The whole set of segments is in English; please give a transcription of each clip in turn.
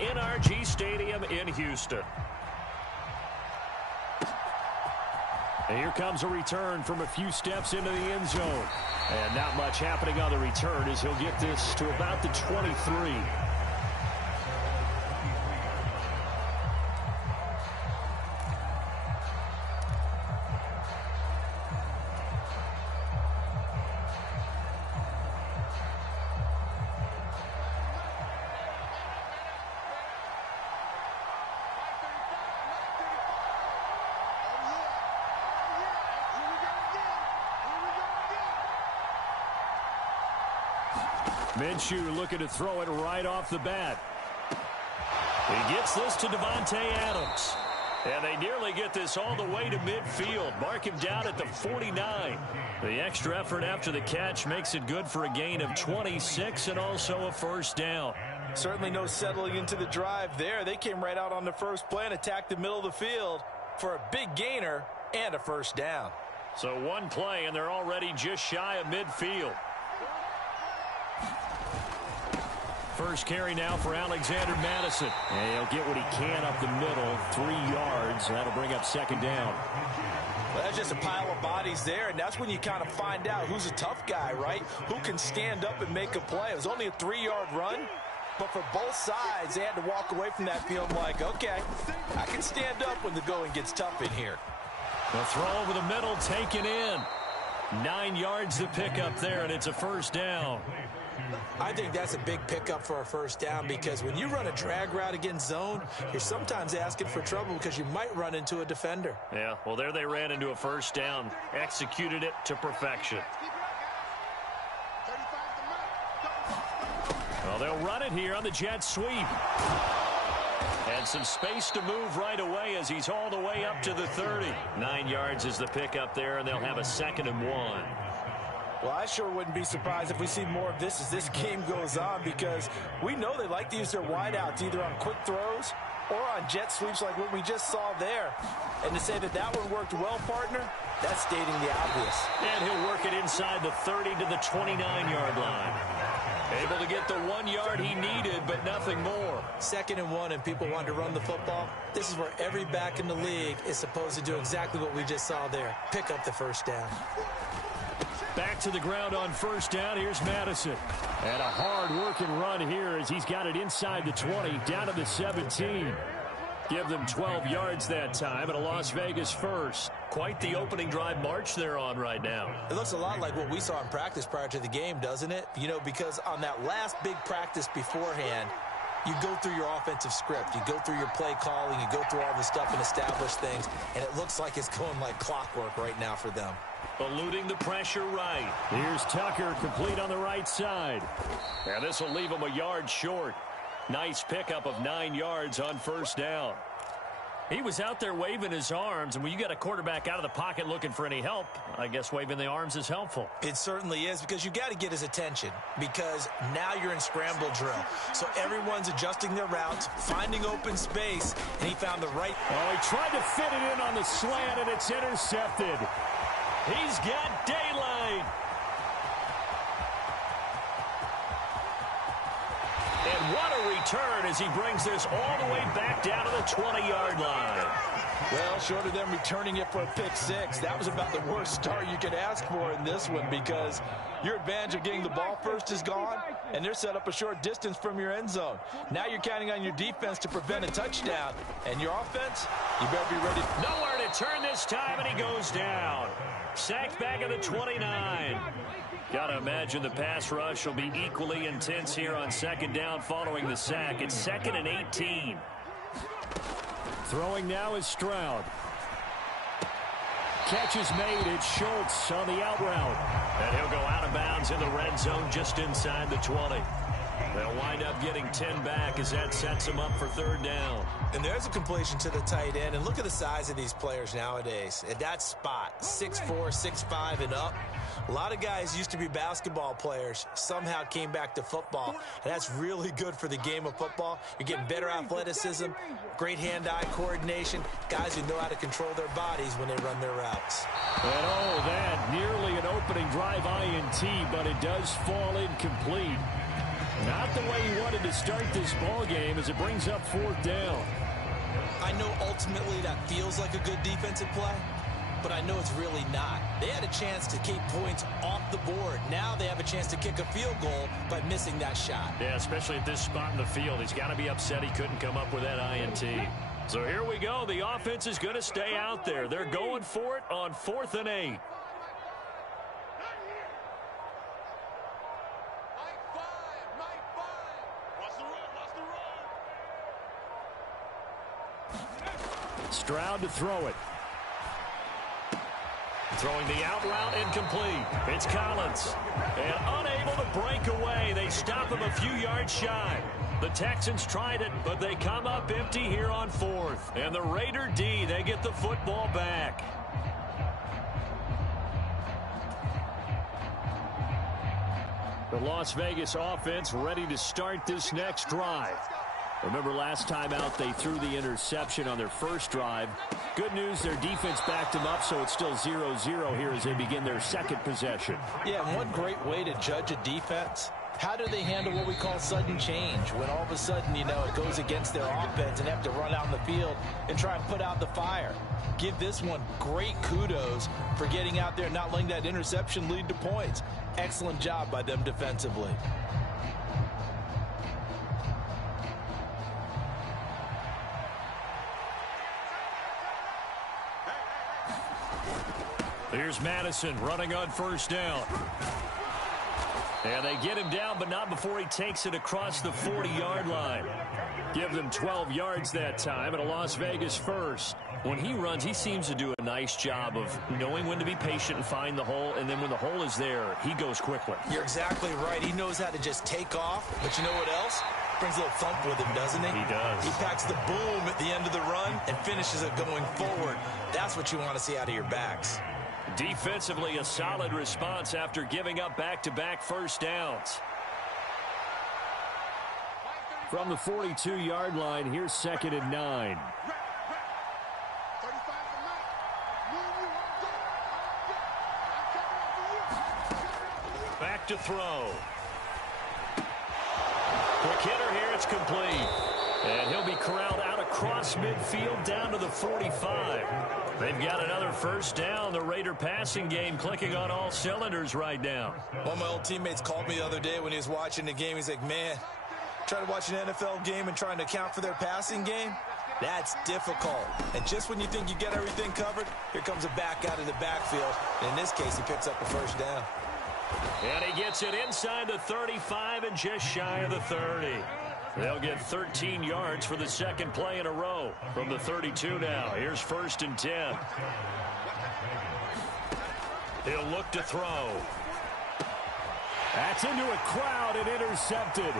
NRG Stadium in Houston. And here comes a return from a few steps into the end zone. And not much happening on the return as he'll get this to about the 23. Minshew looking to throw it right off the bat. He gets this to Davante Adams. And they nearly get this all the way to midfield. Mark him down at the 49. The extra effort after the catch makes it good for a gain of 26 and also a first down. Certainly no settling into the drive there. They came right out on the first play and attacked the middle of the field for a big gainer and a first down. So one play and they're already just shy of midfield. First carry now for Alexander Madison. And he'll get what he can up the middle, 3 yards. That'll bring up second down. Well, that's just a pile of bodies there, and that's when you kind of find out who's a tough guy, right? Who can stand up and make a play. It was only a 3-yard run, but for both sides, they had to walk away from that feeling like, okay, I can stand up when the going gets tough in here. The throw over the middle, taken in. 9 yards to pick up there, and it's a first down. I think that's a big pickup for a first down because when you run a drag route against zone, you're sometimes asking for trouble because you might run into a defender. Yeah, well, there they ran into a first down, executed it to perfection. Well, they'll run it here on the jet sweep. And some space to move right away as he's all the way up to the 30. 9 yards is the pickup there, and they'll have a 2nd and 1. Well, I sure wouldn't be surprised if we see more of this as this game goes on because we know they like to use their wideouts either on quick throws or on jet sweeps like what we just saw there. And to say that that one worked well, partner, that's stating the obvious. And he'll work it inside the 30 to the 29-yard line. Able to get the 1 yard he needed, but nothing more. 2nd and 1, and people want to run the football. This is where every back in the league is supposed to do exactly what we just saw there. Pick up the first down. Back to the ground on first down. Here's Madison. And a hard-working run here as he's got it inside the 20, down to the 17. Give them 12 yards that time and a Las Vegas first. Quite the opening drive march they're on right now. It looks a lot like what we saw in practice prior to the game, doesn't it? You know, because on that last big practice beforehand, you go through your offensive script. You go through your play calling. You go through all the stuff and establish things. And it looks like it's going like clockwork right now for them. Eluding the pressure right. Here's Tucker, complete on the right side. And this will leave him a yard short. Nice pickup of 9 yards on first down. He was out there waving his arms, and when you got a quarterback out of the pocket looking for any help, I guess waving the arms is helpful. It certainly is, because you got to get his attention, because now you're in scramble drill. So everyone's adjusting their routes, finding open space, and he found the right. Oh, he tried to fit it in on the slant, and it's intercepted. He's got daylight. And what a return as he brings this all the way back down to the 20-yard line. Well, short of them returning it for a pick six, that was about the worst start you could ask for in this one because your advantage of getting the ball first is gone, and they're set up a short distance from your end zone. Now you're counting on your defense to prevent a touchdown, and your offense, you better be ready. Nowhere to turn this time, and he goes down. Sacked back at the 29. Got to imagine the pass rush will be equally intense here on second down following the sack. It's 2nd and 18. Throwing now is Stroud. Catch is made. It's Schultz on the out route. And he'll go out of bounds in the red zone just inside the 20. They'll wind up getting 10 back as that sets them up for third down. And there's a completion to the tight end. And look at the size of these players nowadays. At that spot, 6'4", 6'5", and up. A lot of guys used to be basketball players, somehow came back to football. And that's really good for the game of football. You're getting better athleticism, great hand-eye coordination, guys who know how to control their bodies when they run their routes. And oh, that nearly an opening drive INT, but it does fall incomplete. Not the way he wanted to start this ball game as it brings up 4th down. I know ultimately that feels like a good defensive play, but I know it's really not. They had a chance to keep points off the board. Now they have a chance to kick a field goal by missing that shot. Yeah, especially at this spot in the field. He's got to be upset he couldn't come up with that INT. So here we go. The offense is going to stay out there. They're going for it on 4th and 8. Stroud to throw it. Throwing the out route incomplete. It's Collins. And unable to break away. They stop him a few yards shy. The Texans tried it, but they come up empty here on 4th. And the Raider D, they get the football back. The Las Vegas offense ready to start this next drive. Remember last time out they threw the interception on their first drive. Good news, their defense backed them up, so it's still 0-0 here as they begin their second possession. Yeah, and one great way to judge a defense, how do they handle what we call sudden change? When all of a sudden, you know, it goes against their offense and they have to run out in the field and try and put out the fire. Give this one great kudos for getting out there and not letting that interception lead to points. Excellent job by them defensively. Here's Madison running on 1st down. And they get him down, but not before he takes it across the 40-yard line. Give them 12 yards that time and a Las Vegas first. When he runs, he seems to do a nice job of knowing when to be patient and find the hole, and then when the hole is there, he goes quickly. You're exactly right. He knows how to just take off, but you know what else? Brings a little thump with him, doesn't he? He does. He packs the boom at the end of the run and finishes it going forward. That's what you want to see out of your backs. Defensively, a solid response after giving up back-to-back first downs. From the 42-yard line, here's 2nd and 9. Back to throw. Quick hitter here, it's complete. And he'll be corralled out across midfield down to the 45. They've got another first down. The Raider passing game clicking on all cylinders right now. One of my old teammates called me the other day when he was watching the game. He's like, man, trying to watch an NFL game and trying to account for their passing game, that's difficult. And just when you think you get everything covered, here comes a back out of the backfield. And in this case, he picks up a first down. And he gets it inside the 35 and just shy of the 30. They'll get 13 yards for the second play in a row. From the 32 now, here's 1st and 10. He'll look to throw. That's into a crowd and intercepted.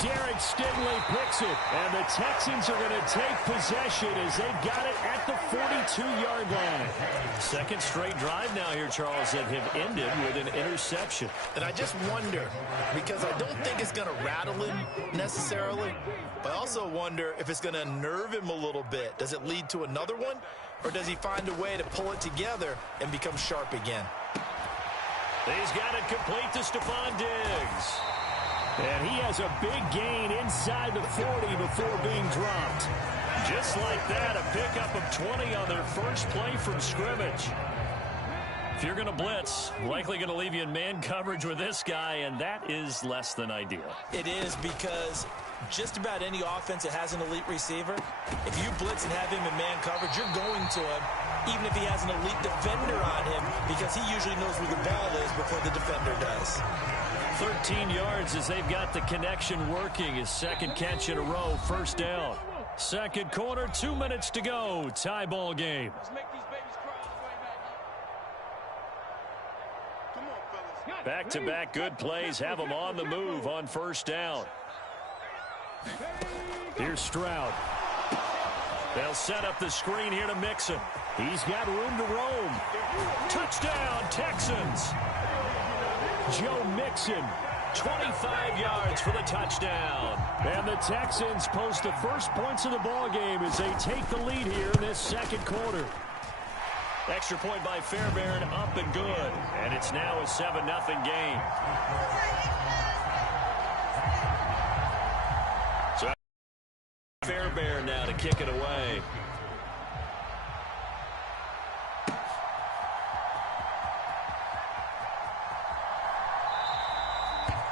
Derek Stingley picks it, and the Texans are going to take possession as they've got it at the 42-yard line. Second straight drive now here, Charles, that have ended with an interception. And I just wonder, because I don't think it's going to rattle him necessarily, but I also wonder if it's going to unnerve him a little bit. Does it lead to another one, or does he find a way to pull it together and become sharp again? He's got it complete to Stephon Diggs. And he has a big gain inside the 40 before being dropped. Just like that, a pickup of 20 on their first play from scrimmage. If you're going to blitz, likely going to leave you in man coverage with this guy, and that is less than ideal. It is, because just about any offense that has an elite receiver, if you blitz and have him in man coverage, you're going to him, even if he has an elite defender on him, because he usually knows where the ball is before the defender does. 13 yards as they've got the connection working. His second catch in a row, first down. Second quarter, 2 minutes to go. Tie ball game. Back-to-back good plays have them on the move on first down. Here's Stroud. They'll set up the screen here to Mixon. He's got room to roam. Touchdown, Texans. Joe Mixon, 25 yards for the touchdown. And the Texans post the first points of the ball game as they take the lead here in this second quarter. Extra point by Fairbairn, up and good. And it's now a 7-0 game. Fairbairn now to kick it away.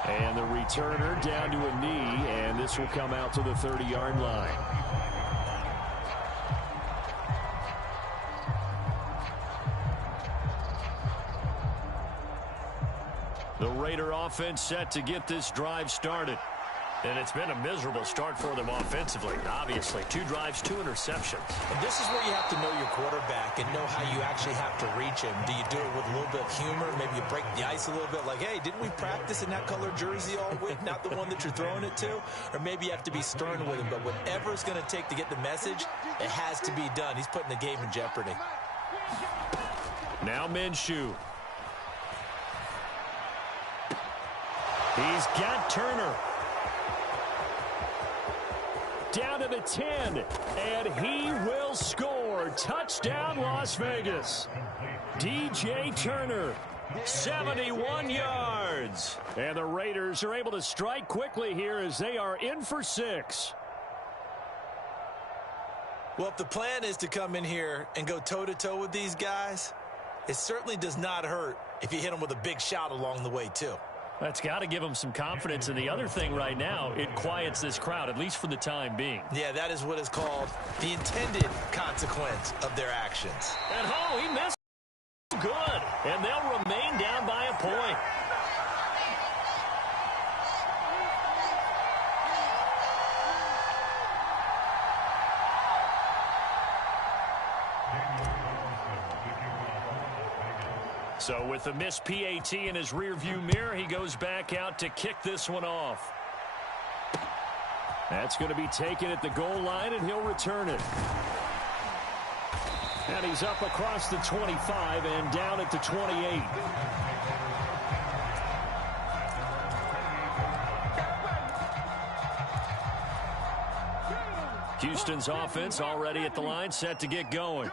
And the returner down to a knee, and this will come out to the 30-yard line. The Raider offense set to get this drive started. And it's been a miserable start for them offensively, obviously. 2 drives, 2 interceptions. And this is where you have to know your quarterback and know how you actually have to reach him. Do you do it with a little bit of humor? Maybe you break the ice a little bit like, hey, didn't we practice in that color jersey all week, not the one that you're throwing it to? Or maybe you have to be stern with him. But whatever it's going to take to get the message, it has to be done. He's putting the game in jeopardy. Now Minshew. He's got Turner. Down to the 10, and he will score. Touchdown, Las Vegas. DJ Turner, 71 yards. And the Raiders are able to strike quickly here as they are in for 6. Well, if the plan is to come in here and go toe-to-toe with these guys, it certainly does not hurt if you hit them with a big shot along the way, too. That's got to give them some confidence. And the other thing right now, it quiets this crowd, at least for the time being. Yeah, that is what is called the intended consequence of their actions. And oh, he missed. Good. And they'll remain down by a point. So with the missed PAT in his rearview mirror, he goes back out to kick this one off. That's going to be taken at the goal line, and he'll return it. And he's up across the 25 and down at the 28. Houston's offense already at the line, set to get going.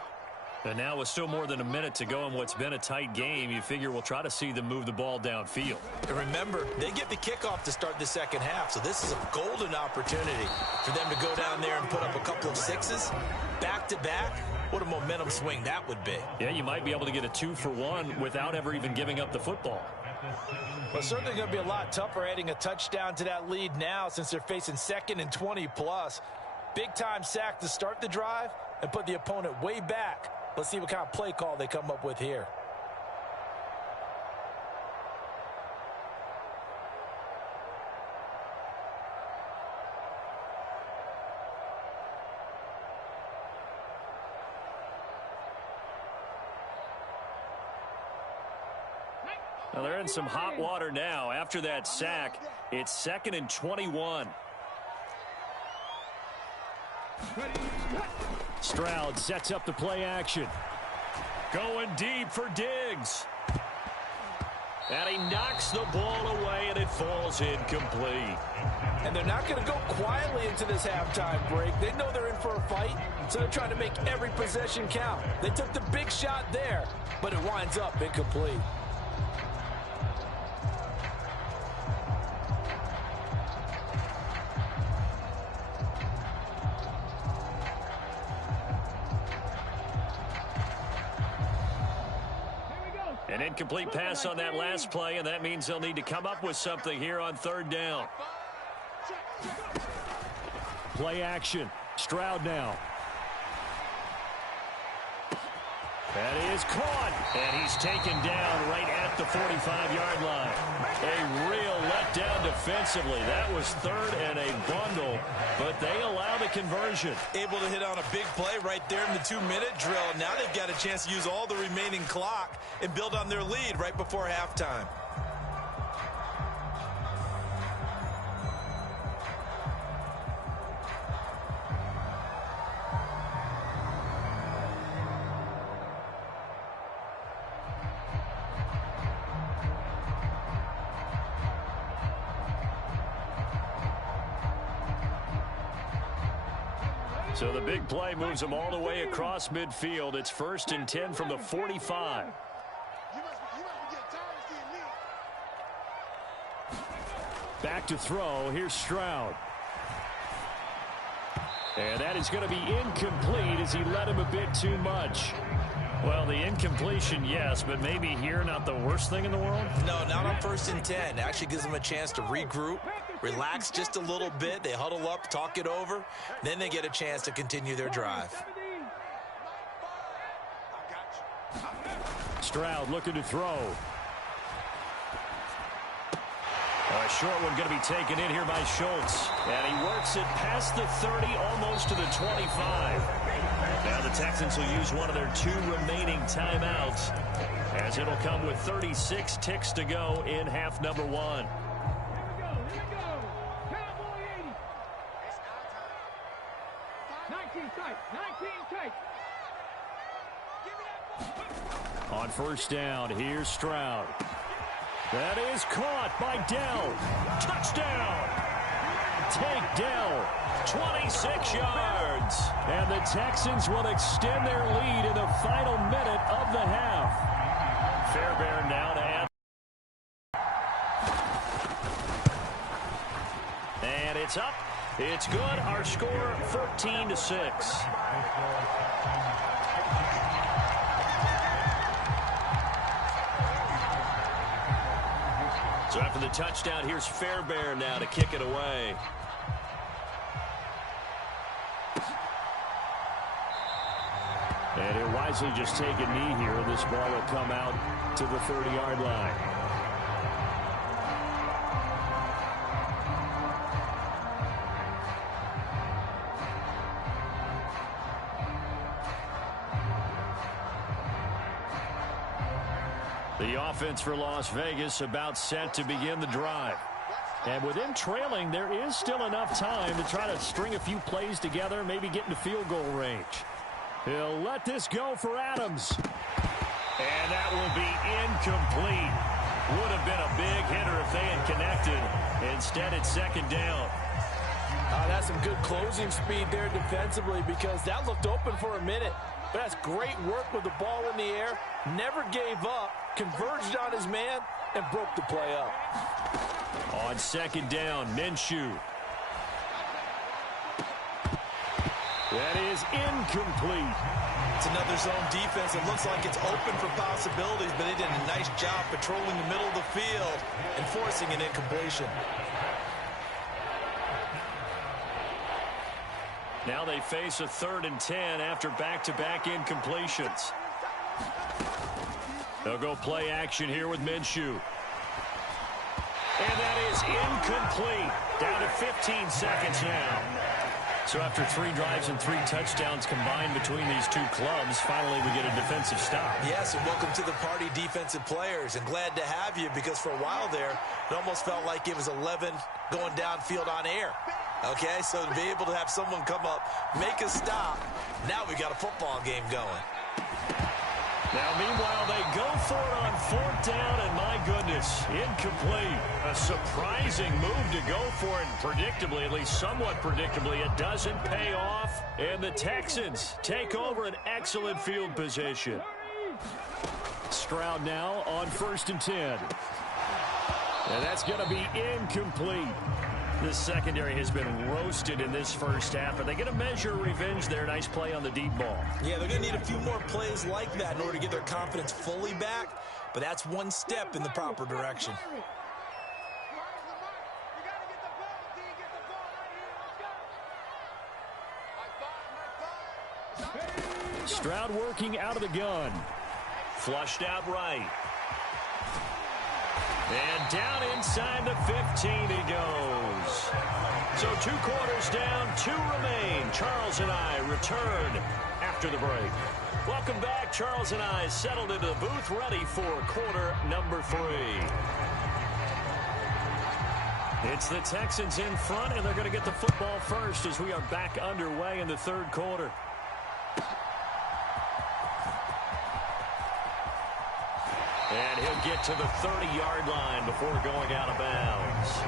And now with still more than a minute to go in what's been a tight game, you figure we'll try to see them move the ball downfield. And remember, they get the kickoff to start the second half, so this is a golden opportunity for them to go down there and put up a couple of 6s back-to-back. What a momentum swing that would be. Yeah, you might be able to get a 2-for-1 without ever even giving up the football. Well, it's certainly going to be a lot tougher adding a touchdown to that lead now since they're facing 2nd and 20+. Big-time sack to start the drive and put the opponent way back. Let's see what kind of play call they come up with here. Well, they're in some hot water now. After that sack, it's 2nd and 21. Stroud sets up the play action. Going deep for Diggs. And he knocks the ball away, and it falls incomplete. And they're not going to go quietly into this halftime break. They know they're in for a fight, so they're trying to make every possession count. They took the big shot there, but it winds up incomplete. An incomplete pass on that last play, and that means they'll need to come up with something here on 3rd down. Play action. Stroud now. That is caught, and he's taken down right at the 45-yard line. A real letdown defensively. That was 3rd and a bundle, but they allow the conversion. Able to hit on a big play right there in the 2-minute drill. Now they've got a chance to use all the remaining clock and build on their lead right before halftime. So the big play moves them all the way across midfield. It's 1st and 10 from the 45. Back to throw. Here's Stroud. And that is going to be incomplete as he led him a bit too much. Well, the incompletion, yes, but maybe here not the worst thing in the world? No, not on 1st and 10. It actually gives them a chance to regroup, relax just a little bit. They huddle up, talk it over. Then they get a chance to continue their drive. Stroud looking to throw. A short one going to be taken in here by Schultz. And he works it past the 30, almost to the 25. Now the Texans will use one of their 2 remaining timeouts, as it'll come with 36 ticks to go in half number 1. On 1st down, here's Stroud. That is caught by Dell. Touchdown! Take Dell. 26 yards. And the Texans will extend their lead in the final minute of the half. Fairbairn now to add. And it's up. It's good. Our score 14-6. So after the touchdown, here's Fairbairn now to kick it away. And he'll wisely just take a knee here, and this ball will come out to the 30-yard line. The offense for Las Vegas about set to begin the drive. And with them trailing, there is still enough time to try to string a few plays together, maybe get into field goal range. He'll let this go for Adams. And that will be incomplete. Would have been a big hitter if they had connected. Instead, it's 2nd down. That's some good closing speed there defensively, because that looked open for a minute. But that's great work with the ball in the air. Never gave up, converged on his man, and broke the play up. On 2nd down, Minshew. That is incomplete. It's another zone defense. It looks like it's open for possibilities, but they did a nice job patrolling the middle of the field and forcing an incompletion. Now they face a 3rd and 10 after back-to-back incompletions. They'll go play action here with Minshew. And that is incomplete. Down to 15 seconds now. So after 3 drives and 3 touchdowns combined between these 2 clubs, finally we get a defensive stop. Yes, and welcome to the party, defensive players. And glad to have you, because for a while there, it almost felt like it was 11 going downfield on air. Okay, so to be able to have someone come up, make a stop, now we got a football game going. Now, meanwhile, they go for it on 4th down, and my goodness, incomplete. A surprising move to go for it, predictably, at least somewhat predictably. It doesn't pay off, and the Texans take over an excellent field position. Stroud now on 1st and 10. And that's going to be incomplete. This secondary has been roasted in this first half, but they get a measure of revenge there. Nice play on the deep ball. Yeah, they're going to need a few more plays like that in order to get their confidence fully back, but that's one step in the proper direction. Stroud working out of the gun. Flushed out right. And down inside the 15 he goes. So 2 quarters down, 2 remain. Charles and I return after the break. Welcome back. Charles and I settled into the booth, ready for quarter number 3. It's the Texans in front, and they're going to get the football first as we are back underway in the 3rd quarter. And he'll get to the 30-yard line before going out of bounds.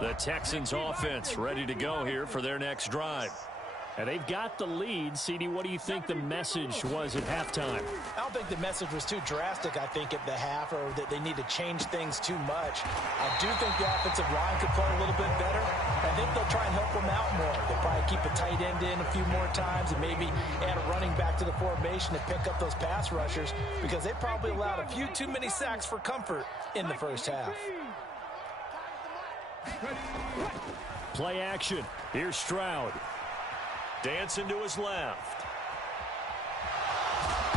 The Texans offense ready to go here for their next drive. And they've got the lead. CD, what do you think the message was at halftime? I don't think the message was too drastic, I think, at the half, or that they need to change things too much. I do think the offensive line could play a little bit better. I think they'll try and help them out more. They'll probably keep a tight end in a few more times and maybe add a running back to the formation to pick up those pass rushers, because they probably allowed a few too many sacks for comfort in the first half. Play action. Here's Stroud. Dancing to his left.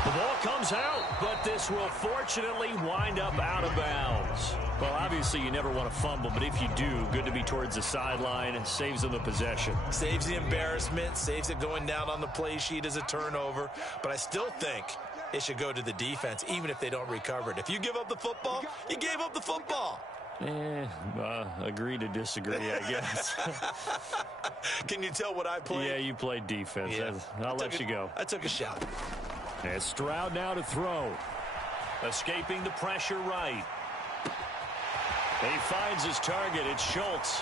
The ball comes out, but this will fortunately wind up out of bounds. Well, obviously you never want to fumble, but if you do, good to be towards the sideline and saves them the possession. Saves the embarrassment, saves it going down on the play sheet as a turnover, but I still think it should go to the defense, even if they don't recover it. If you give up the football, you gave up the football. Agree to disagree, I guess. Can you tell what I played? Yeah, you played defense. Yeah. I'll let you go. I took a shot. And Stroud now to throw. Escaping the pressure right. He finds his target. It's Schultz.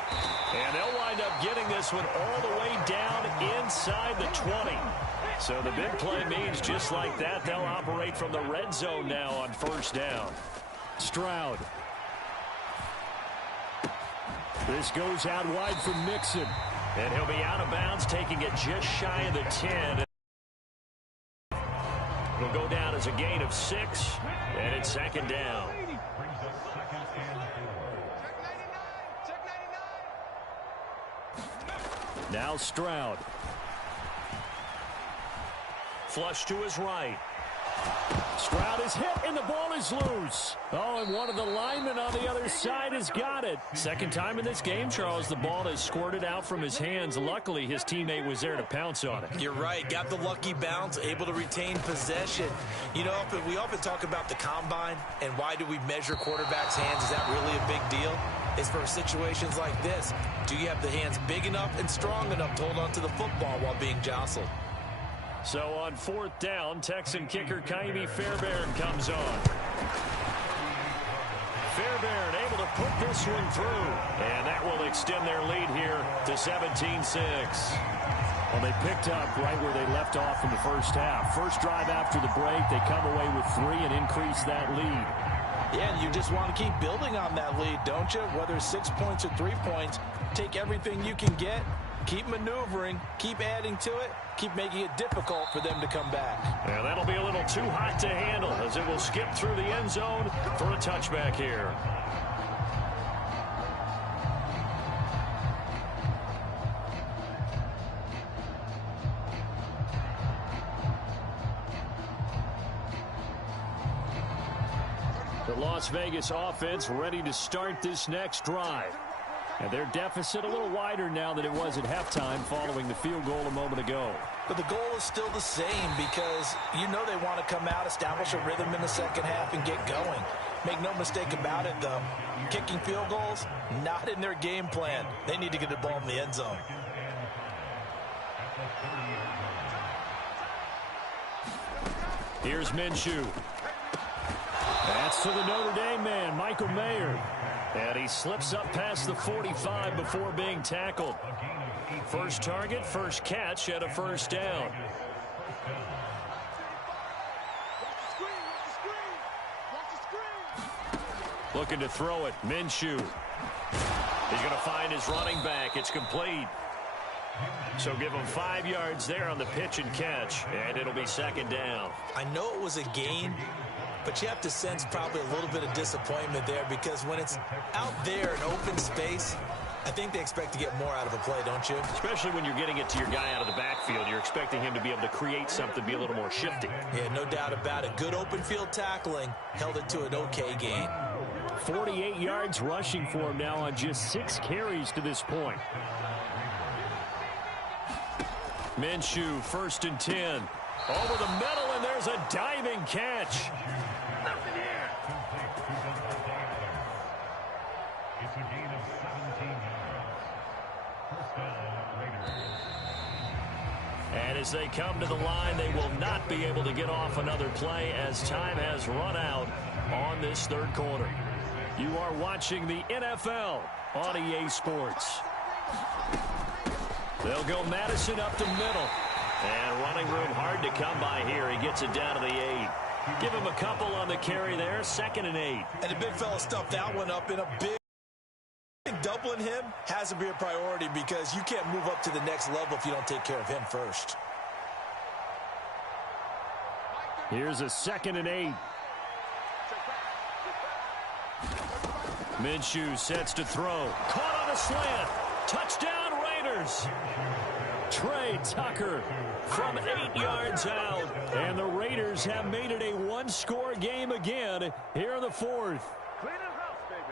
And they'll wind up getting this one all the way down inside the 20. So the big play means just like that, they'll operate from the red zone now on first down. Stroud. This goes out wide for Mixon. And he'll be out of bounds, taking it just shy of the 10. It'll go down as a gain of 6, and it's second down. Now Stroud. Flush to his right. Stroud is hit, and the ball is loose. Oh, and one of the linemen on the other side has got it. Second time in this game, Charles, the ball has squirted out from his hands. Luckily, his teammate was there to pounce on it. You're right. Got the lucky bounce, able to retain possession. You know, we often talk about the combine and why do we measure quarterbacks' hands. Is that really a big deal? It's for situations like this. Do you have the hands big enough and strong enough to hold on to the football while being jostled? So on fourth down, Texan kicker Kaimi Fairbairn comes on. Fairbairn able to put this one through. And that will extend their lead here to 17-6. Well, they picked up right where they left off in the first half. First drive after the break, they come away with 3 and increase that lead. Yeah, and you just want to keep building on that lead, don't you? Whether it's 6 points or 3 points, take everything you can get, keep maneuvering, keep adding to it, keep making it difficult for them to come back. Yeah, that'll be a little too hot to handle as it will skip through the end zone for a touchback here. The Las Vegas offense ready to start this next drive. And their deficit a little wider now than it was at halftime following the field goal a moment ago. But the goal is still the same because you know they want to come out, establish a rhythm in the second half, and get going. Make no mistake about it, though. Kicking field goals, not in their game plan. They need to get the ball in the end zone. Here's Minshew. That's to the Notre Dame man, Michael Mayer. And he slips up past the 45 before being tackled. First target, first catch at a first down. Looking to throw it, Minshew. He's going to find his running back. It's complete. So give him 5 yards there on the pitch and catch, and it'll be second down. I know it was a gain, but you have to sense probably a little bit of disappointment there because when it's out there in open space, I think they expect to get more out of a play, don't you? Especially when you're getting it to your guy out of the backfield. You're expecting him to be able to create something, be a little more shifty. Yeah, no doubt about it. Good open field tackling held it to an okay gain. 48 yards rushing for him now on just 6 carries to this point. Minshew, 1st and 10. Over the middle, and there's a diving catch. Nothing here. It's a gain of 17 yards. First down, Raiders. And as they come to the line, they will not be able to get off another play as time has run out on this third quarter. You are watching the NFL on EA Sports. They'll go Madison up the middle. And running room hard to come by here. He gets it down to the 8. Give him a couple on the carry there. 2nd and 8. And the big fella stuffed that one up in a big. Doubling him has to be a priority because you can't move up to the next level if you don't take care of him first. Here's a 2nd and 8. Minshew sets to throw. Caught on a slant. Touchdown Raiders. Trey Tucker from 8 yards out. And the Raiders have made it a one-score game again here in the 4th.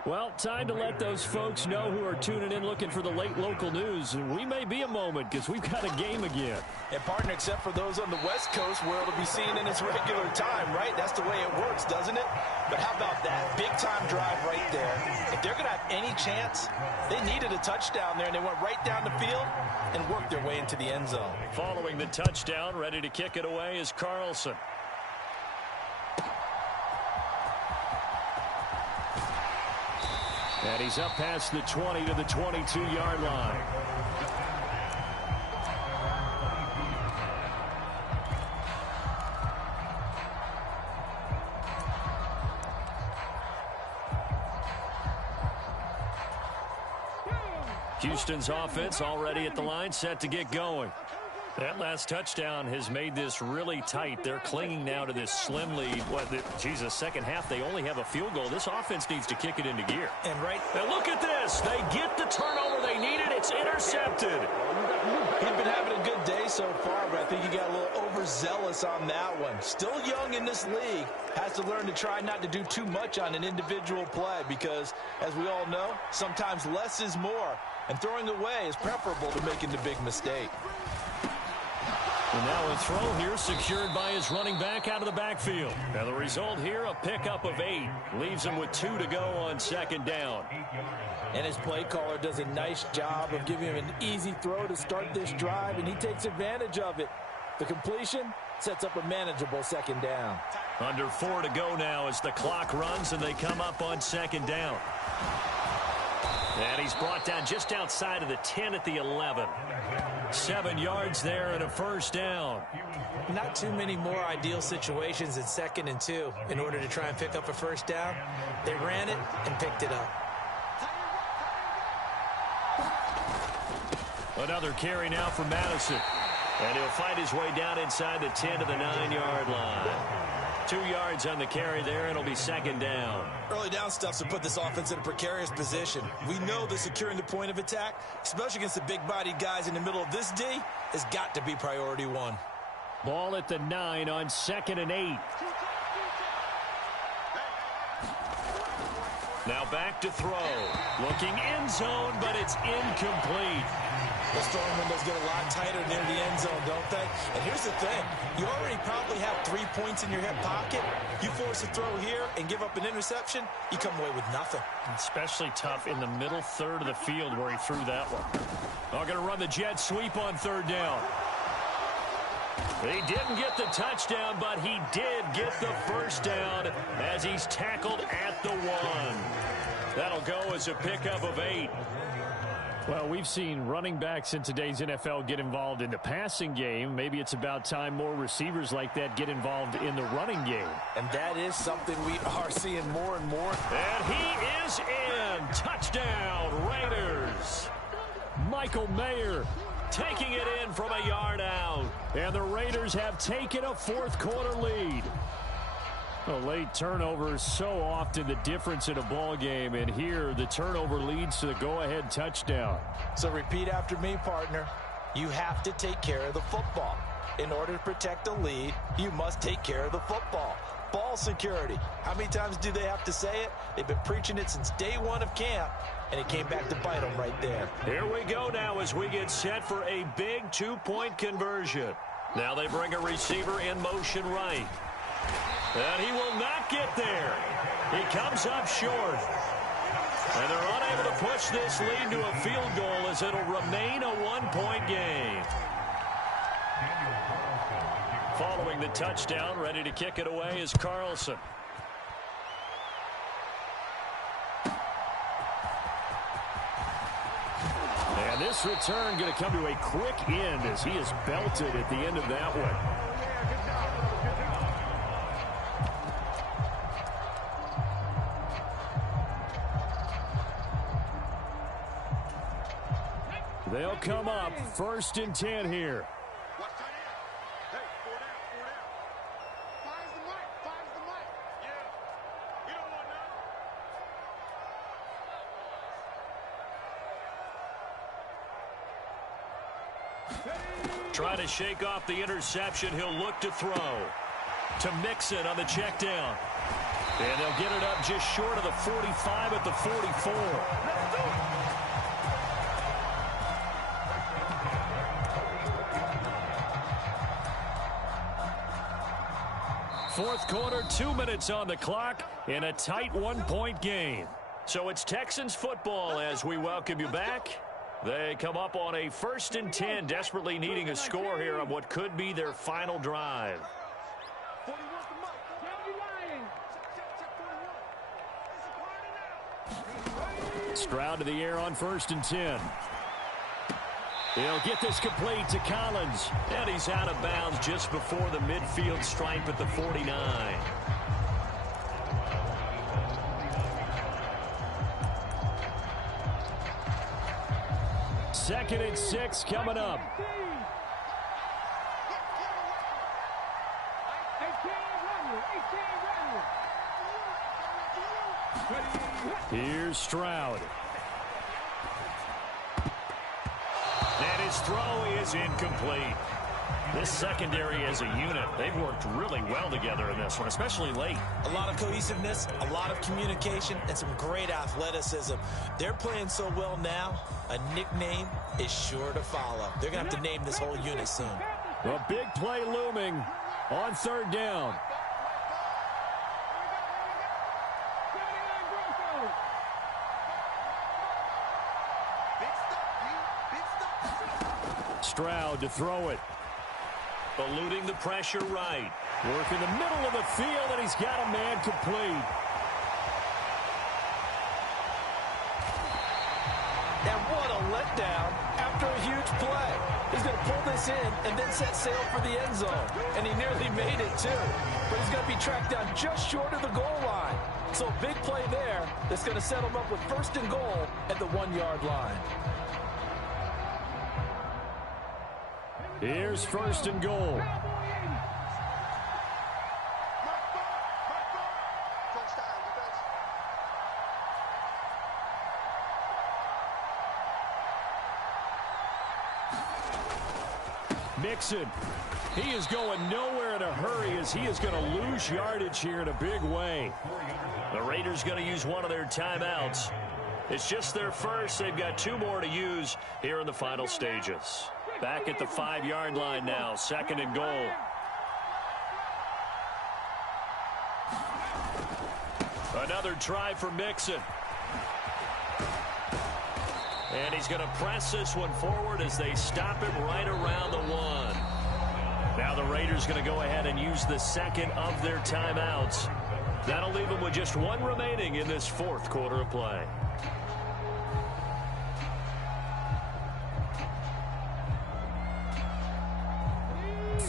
Well, time to let those folks know who are tuning in looking for the late local news. We may be a moment because we've got a game again. And, partner, except for those on the West Coast where it'll be seen in its regular time, right? That's the way it works, doesn't it? But how about that big-time drive right there? If they're going to have any chance, they needed a touchdown there, and they went right down the field and worked their way into the end zone. Following the touchdown, ready to kick it away is Carlson. And he's up past the 20 to the 22-yard line. Houston's offense already at the line, set to get going. That last touchdown has made this really tight. They're clinging now to this slim lead. Jesus, second half, they only have a field goal. This offense needs to kick it into gear. And look at this. They get the turnover they needed. It's intercepted. He's been having a good day so far, but I think he got a little overzealous on that one. Still young in this league. Has to learn to try not to do too much on an individual play because, as we all know, sometimes less is more. And throwing away is preferable to making the big mistake. And now a throw here secured by his running back out of the backfield. Now the result here, a pickup of 8. Leaves him with 2 to go on 2nd down. And his play caller does a nice job of giving him an easy throw to start this drive, and he takes advantage of it. The completion sets up a manageable 2nd down. Under 4 to go now as the clock runs and they come up on 2nd down. And he's brought down just outside of the 10 at the 11. 7 yards there and a 1st down. Not too many more ideal situations in 2nd and 2 in order to try and pick up a 1st down. They ran it and picked it up. Another carry now for Madison. And he'll fight his way down inside the 10 to the 9-yard line. 2 yards on the carry there, and it'll be 2nd down. Early down stuff's to put this offense in a precarious position. We know that securing the point of attack, especially against the big-bodied guys in the middle of this D, has got to be priority 1. Ball at the 9 on 2nd and 8. Now back to throw. Looking end zone, but it's incomplete. The storm windows get a lot tighter near the end zone, don't they? And here's the thing. You already probably have 3 points in your hip pocket. You force a throw here and give up an interception, you come away with nothing. Especially tough in the middle third of the field where he threw that one. They're going to run the jet sweep on 3rd down. He didn't get the touchdown, but he did get the 1st down as he's tackled at the 1. That'll go as a pickup of 8. Well, we've seen running backs in today's NFL get involved in the passing game. Maybe it's about time more receivers like that get involved in the running game. And that is something we are seeing more and more. And he is in. Touchdown, Raiders. Michael Mayer taking it in from a yard out. And the Raiders have taken a 4th quarter lead. A late turnover is so often the difference in a ball game, and here the turnover leads to the go-ahead touchdown. So repeat after me, partner. You have to take care of the football. In order to protect the lead, you must take care of the football. Ball security. How many times do they have to say it? They've been preaching it since day 1 of camp, and it came back to bite them right there. Here we go now as we get set for a big 2-point conversion. Now they bring a receiver in motion right. And he will not get there. He comes up short. And they're unable to push this lead to a field goal as it'll remain a 1-point game. Following the touchdown, ready to kick it away is Carlson. This return going to come to a quick end as he is belted at the end of that one. They'll come up 1st and 10 here. Trying to shake off the interception. He'll look to throw. To Mixon on the check down. And they'll get it up just short of the 45 at the 44. Fourth quarter, 2 minutes on the clock in a tight 1-point game. So it's Texans football as we welcome you back. They come up on a 1st and 10, desperately needing a score here on what could be their final drive. Stroud to the air on 1st and 10. He'll get this complete to Collins. And he's out of bounds just before the midfield stripe at the 49. Second and 6 coming up. Here's Stroud. And his throw is incomplete. This secondary as a unit, they've worked really well together in this one, especially late. A lot of cohesiveness, a lot of communication, and some great athleticism. They're playing so well now, a nickname is sure to follow. They're going to have to name this whole unit soon. A big play looming on 3rd down. Stroud to throw it. Eluding the pressure right. Work in the middle of the field, and he's got a man complete. And what a letdown after a huge play. He's going to pull this in and then set sail for the end zone. And he nearly made it, too. But he's going to be tracked down just short of the goal line. So a big play there that's going to set him up with 1st and goal at the 1-yard line. Here's 1st and goal. Mixon. He is going nowhere in a hurry as he is going to lose yardage here in a big way. The Raiders going to use one of their timeouts. It's just their first. They've got 2 more to use here in the final stages. Back at the 5-yard line now, 2nd and goal. Another try for Mixon. And he's going to press this one forward as they stop him right around the 1. Now the Raiders going to go ahead and use the 2nd of their timeouts. That'll leave them with just 1 remaining in this 4th quarter of play.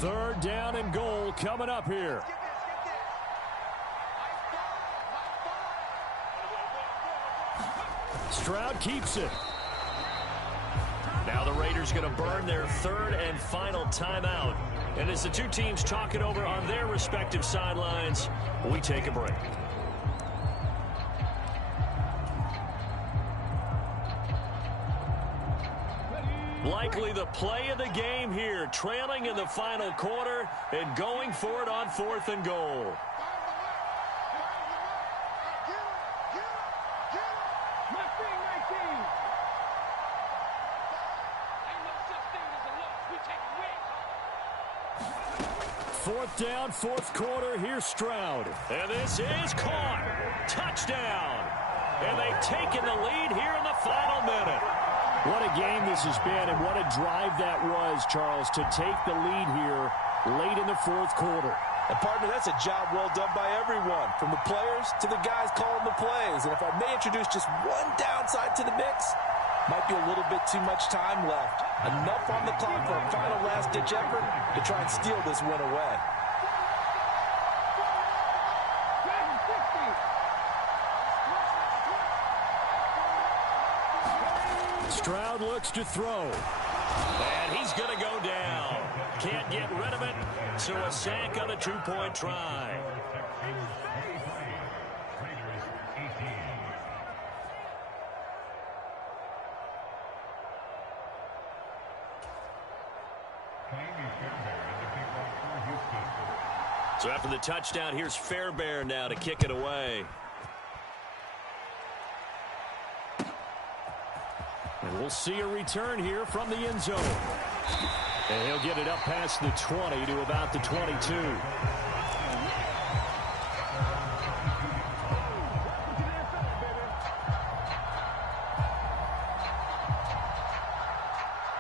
Third down and goal coming up here. Stroud keeps it. Now the Raiders going to burn their 3rd and final timeout. And as the 2 teams talk it over on their respective sidelines, we take a break. Likely the play of the game here, trailing in the final quarter and going for it on 4th and goal. Fourth down, 4th quarter. Here's Stroud. And this is caught. Touchdown. And they've taken the lead here in the final minute. What a game this has been, and what a drive that was, Charles, to take the lead here late in the 4th quarter. And, partner, that's a job well done by everyone, from the players to the guys calling the plays. And if I may introduce just one downside to the mix, Might be a little bit too much time left. Enough on the clock for a final last-ditch effort to try and steal this win away. Stroud looks to throw. And he's going to go down. Can't get rid of it, so a sack on the two-point try. So after the touchdown, here's Fairbairn now to kick it away. And we'll see a return here from the end zone. And he'll get it up past the 20 to about the 22.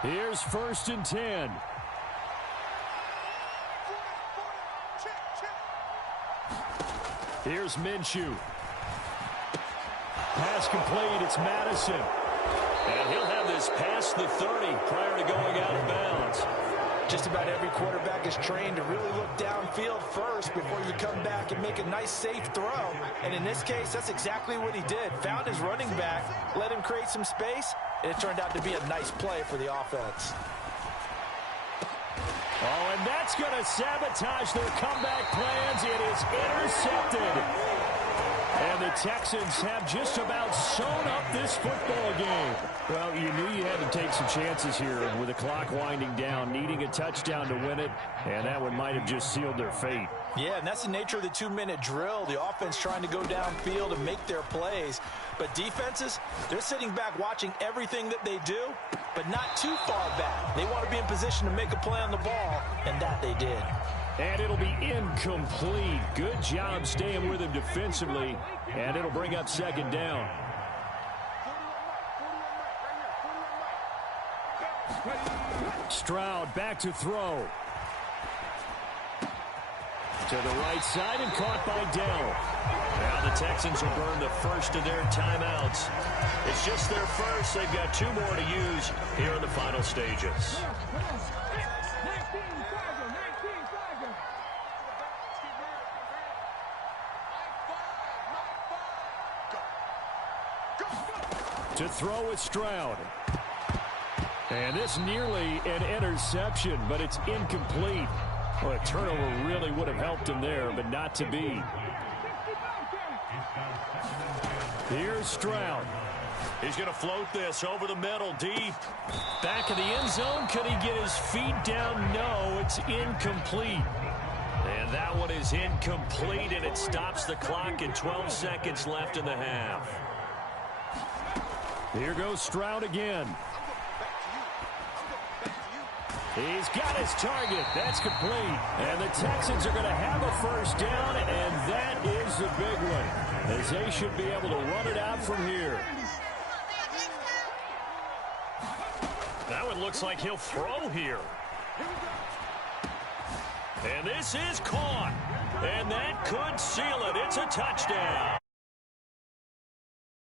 Here's 1st and 10. Here's Minshew. Pass complete. It's Madison. And he'll have this past the 30 prior to going out of bounds. Just about every quarterback is trained to really look downfield first before you come back and make a nice, safe throw. And in this case, that's exactly what he did. Found his running back, let him create some space, and it turned out to be a nice play for the offense. Oh, and that's going to sabotage their comeback plans. It is intercepted. And the Texans have just about sewn up this football game. Well, you knew you had to take some chances here with the clock winding down, needing a touchdown to win it, and that one might have just sealed their fate. Yeah, and that's the nature of the 2-minute drill. The offense trying to go downfield and make their plays. But defenses, they're sitting back watching everything that they do, but not too far back. They want to be in position to make a play on the ball, and that they did. And it'll be incomplete. Good job staying with him defensively, and it'll bring up 2nd down. Stroud back to throw. To the right side and caught by Dell. Now the Texans will burn the first of their timeouts. It's just their first. They've got 2 more to use here in the final stages. To throw with Stroud. And this nearly an interception, but it's incomplete. Well, a turnover really would have helped him there, but not to be. Here's Stroud. He's going to float this over the middle, deep. Back in the end zone. Could he get his feet down? No, it's incomplete. And that one is incomplete, and it stops the clock at 12 seconds left in the half. Here goes Stroud again. He's got his target. That's complete. And the Texans are going to have a first down, and that is the big one, as they should be able to run it out from here. That one looks like he'll throw here. And this is caught. And that could seal it. It's a touchdown.